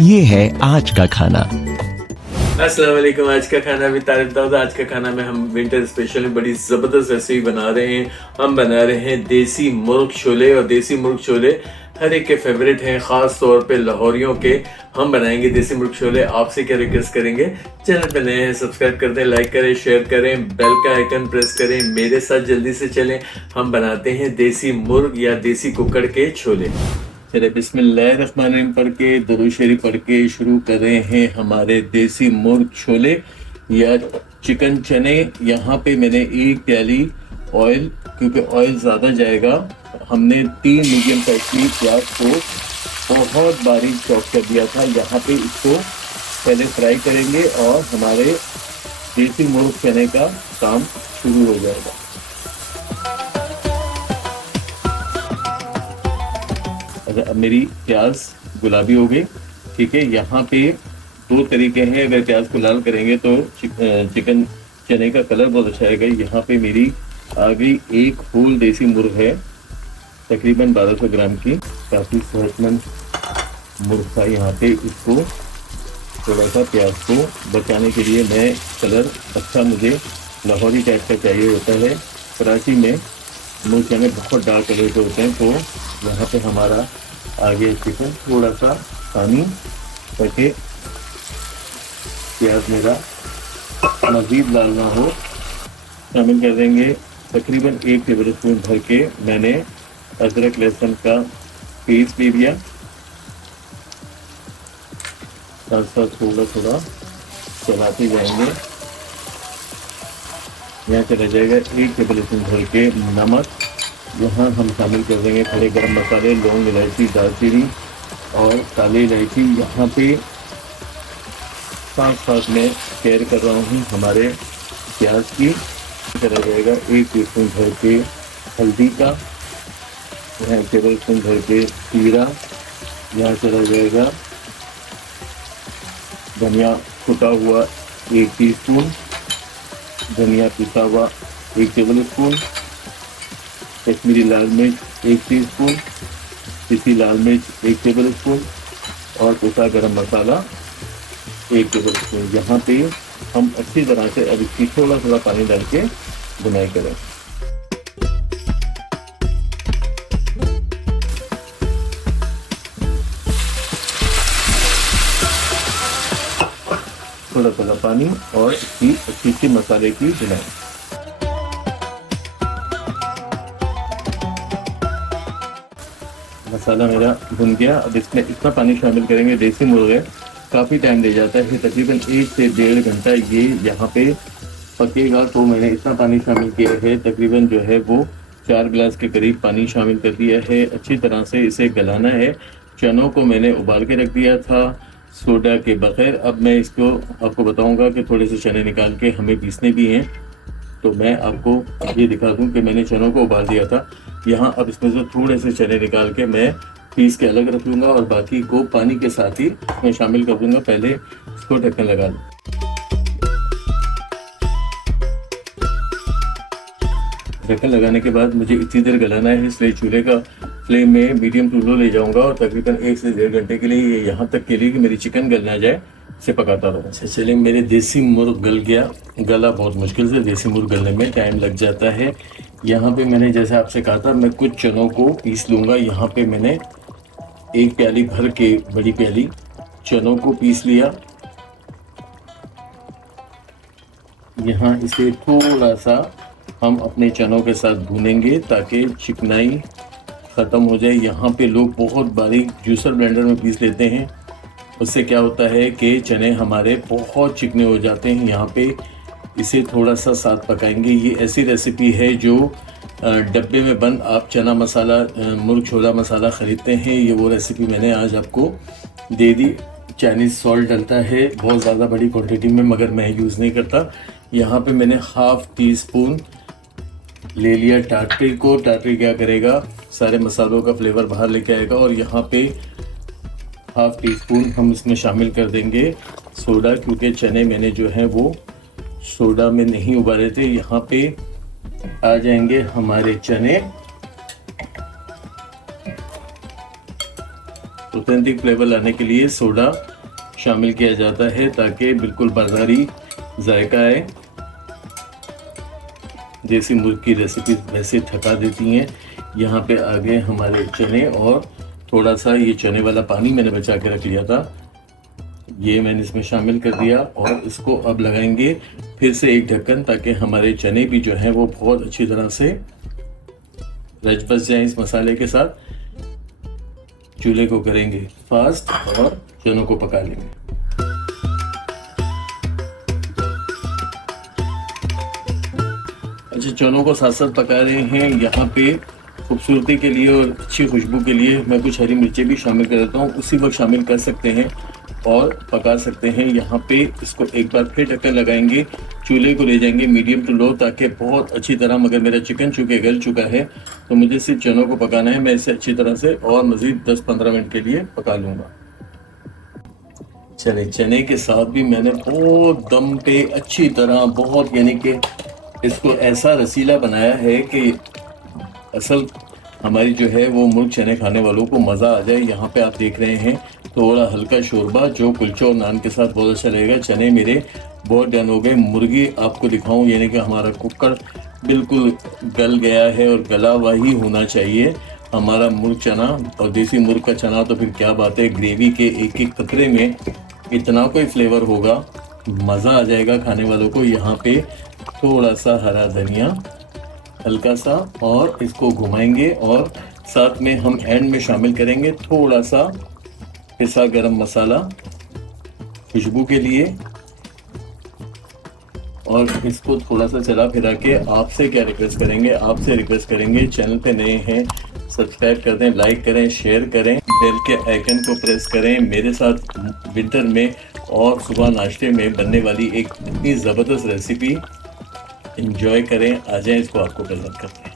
ये है आज का खाना। अस्सलाम वालेकुम। आज का खाना भी तारीफ दाऊद। आज का खाना में हम विंटर स्पेशल में बड़ी ज़बरदस्त रेसिपी बना रहे हैं। हम बना रहे हैं देसी मुर्ग छोले, और देसी मुर्ग छोले हर एक के फेवरेट हैं, ख़ास तौर पे लाहौरियों के। हम बनाएंगे देसी मुर्ग छोले। आपसे क्या रिक्वेस्ट करेंगे, चैनल पे नए हैं सब्सक्राइब कर दें, लाइक करें, शेयर करें, बेल का आइकन प्रेस करें। मेरे साथ जल्दी से चलें, हम बनाते हैं देसी मुर्ग या देसी कुकड़ के छोले। चले बिस्मिल्लाहिर्रहमानिर्रहीम पढ़ के, दुरूद शरीफ पढ़ के शुरू कर रहे हैं हमारे देसी मुर्ग छोले या चिकन चने। यहाँ पे मैंने 1 प्याली ऑयल, क्योंकि ऑयल ज़्यादा जाएगा, हमने 3 मीडियम साइज की प्याज को बहुत बारीक चॉप कर दिया था। यहाँ पे इसको पहले फ्राई करेंगे और हमारे देसी मुर्ग चने का काम शुरू हो जाएगा। अब मेरी प्याज गुलाबी हो गई, ठीक है। यहाँ पे 2 तरीके हैं, अगर प्याज को लाल करेंगे तो चिकन चने का कलर बहुत अच्छा आएगा। यहाँ पे मेरी आ गई 1 होल देसी मुर्ग है, तकरीबन 1200 ग्राम की, काफ़ी सेहतमंद मुर्ग था। यहाँ पे इसको थोड़ा सा प्याज को बचाने के लिए, मैं कलर अच्छा मुझे लाहौरी टाइप का चाहिए होता है। कराची में मुर्ग चने बहुत डार्क कलर के होते हैं, तो यहाँ पे हमारा आगे चिकन थोड़ा सा पानी ताकि प्याज मेरा मज़ीद लाल ना हो, शामिल कर देंगे। तकरीबन 1 टेबल स्पून भर के मैंने अदरक लहसुन का पेस्ट ले लिया, साथ साथ थोड़ा थोड़ा चलाते जाएंगे। यहाँ चला जाएगा 1 टेबल स्पून भर के नमक। यहाँ हम शामिल कर देंगे खड़े गरम मसाले, लौंग, इलायची, दालचीनी और काली इलायची। यहाँ पे साथ साथ में केयर कर रहा हूँ हमारे प्याज की। चला जाएगा 1 टीस्पून भर के हल्दी का, यहाँ 1 टेबल स्पून भर के जीरा, यहाँ चला जाएगा धनिया कुटा हुआ 1 टीस्पून, धनिया पिसा हुआ 1 टेबल स्पून, कश्मीरी लाल मिर्च 1 टीस्पून, पिसी लाल मिर्च 1 टेबल स्पून और पिसा गरम मसाला 1 टेबल स्पून। यहाँ पे हम अच्छी तरह से अब इसकी थोड़ा थोड़ा पानी डाल के बुनाई करें। थोड़ा थोड़ा पानी और इसकी अच्छी सी मसाले की बुनाई। मसाला मेरा भुन गया। अब इसमें इतना पानी शामिल करेंगे, देसी मुर्ग है, काफ़ी टाइम ले जाता है, तकरीबन 1 से 1.5 घंटा ये यहाँ पे पकेगा। तो मैंने इतना पानी शामिल किया है, तकरीबन जो है वो 4 गिलास के करीब पानी शामिल कर दिया है। अच्छी तरह से इसे गलाना है। चनों को मैंने उबाल के रख दिया था सोडा के बगैर। अब मैं इसको आपको बताऊँगा कि थोड़े से चने निकाल के हमें पीसने भी हैं, तो मैं आपको ये दिखा दूं कि मैंने चनों को उबाल दिया था। यहाँ अब इसमें से थोड़े से चने निकाल के मैं पीस के अलग रख लूँगा और बाकी को पानी के साथ ही मैं शामिल कर दूँगा। पहले इसको ढक्कन लगा दूँ। ढक्कन लगाने के बाद मुझे इतनी देर गलाना है, इसलिए चूल्हे का फ्लेम में मीडियम टू लो ले जाऊँगा और तकरीबन 1 से 1.5 घंटे के लिए, ये यहाँ तक के लिए कि मेरी चिकन गल ना जाए, से पकाता रहूँ। अच्छा चलिए, मेरे देसी मुर्ग गल गया। गला बहुत मुश्किल से, देसी मुर्ग गलने में टाइम लग जाता है। यहाँ पे मैंने जैसे आपसे कहा था, मैं कुछ चनों को पीस लूँगा। यहाँ पे मैंने 1 प्याली भर के, बड़ी प्याली चनों को पीस लिया। यहाँ इसे थोड़ा सा हम अपने चनों के साथ भूनेंगे ताकि चिकनाई ख़त्म हो जाए। यहाँ पे लोग बहुत बारीक जूसर ब्लेंडर में पीस लेते हैं, उससे क्या होता है कि चने हमारे बहुत चिकने हो जाते हैं। यहाँ पे इसे थोड़ा सा साथ पकाएंगे। ये ऐसी रेसिपी है जो डब्बे में बंद आप चना मसाला, मुर्ग छोला मसाला ख़रीदते हैं, ये वो रेसिपी मैंने आज आपको दे दी। चाइनीज़ सॉल्ट डलता है बहुत ज़्यादा बड़ी क्वांटिटी में, मगर मैं यूज़ नहीं करता। यहाँ पे मैंने ½ टीस्पून ले लिया टाटरी को। टाटरी क्या करेगा, सारे मसालों का फ्लेवर बाहर लेके आएगा। और यहाँ पे ½ टीस्पून हम इसमें शामिल कर देंगे सोडा, क्योंकि चने मैंने जो है वो सोडा में नहीं उबाले थे। यहाँ पे आ जाएंगे हमारे चने। ऑथेंटिक फ्लेवर लाने के लिए सोडा शामिल किया जाता है ताकि बिल्कुल बाजारी जायका आए। देसी मुर्ग की रेसिपी वैसे थका देती हैं। यहाँ पे आ गए हमारे चने और थोड़ा सा ये चने वाला पानी मैंने बचा के रख लिया था, ये मैंने इसमें शामिल कर दिया और इसको अब लगाएंगे फिर से एक ढक्कन ताकि हमारे चने भी जो हैं वो बहुत अच्छी तरह से रच बस जाएं इस मसाले के साथ। चूल्हे को करेंगे फास्ट और चनों को पका लेंगे। अच्छा, चनों को साथ साथ पका रहे हैं। यहाँ पे खूबसूरती के लिए और अच्छी खुशबू के लिए मैं कुछ हरी मिर्चें भी शामिल कर देता हूँ, उसी वक्त शामिल कर सकते हैं और पका सकते हैं। यहाँ पे इसको एक बार फिर ढक्कन लगाएंगे, चूल्हे को ले जाएंगे मीडियम टू लो ताकि बहुत अच्छी तरह, मगर मेरा चिकन चूंकि गल चुका है तो मुझे सिर्फ चनों को पकाना है। मैं इसे अच्छी तरह से और मज़ीद 10-15 मिनट के लिए पका लूँगा। चने के साथ भी मैंने बहुत दम पे अच्छी तरह बहुत यानी कि इसको ऐसा रसीला बनाया है कि असल हमारी जो है वो मुर्ग चने खाने वालों को मज़ा आ जाए। यहाँ पे आप देख रहे हैं थोड़ा हल्का शोरबा जो कुलचे और नान के साथ बहुत अच्छा लगेगा। चने मेरे बहुत डन हो गए। मुर्गी आपको दिखाऊं, यानी कि हमारा कुकर बिल्कुल गल गया है और गला हुआ ही होना चाहिए हमारा मुर्ग चना। और देसी मुर्ग का चना तो फिर क्या बात है, ग्रेवी के एक एक कतरे में इतना कोई फ्लेवर होगा, मज़ा आ जाएगा खाने वालों को। यहाँ पे थोड़ा सा हरा धनिया हल्का सा और इसको घुमाएंगे और साथ में हम एंड में शामिल करेंगे थोड़ा सा पिसा गरम मसाला खुशबू के लिए। और इसको थोड़ा सा चला फिरा के आपसे क्या रिक्वेस्ट करेंगे, आपसे रिक्वेस्ट करेंगे चैनल पे नए हैं सब्सक्राइब कर दें, लाइक करें, शेयर करें, बेल के आइकन को प्रेस करें। मेरे साथ विंटर में और सुबह नाश्ते में बनने वाली एक इतनी ज़बरदस्त रेसिपी एंजॉय करें। आ जाएं, इसको आपको प्रेजेंट करते हैं।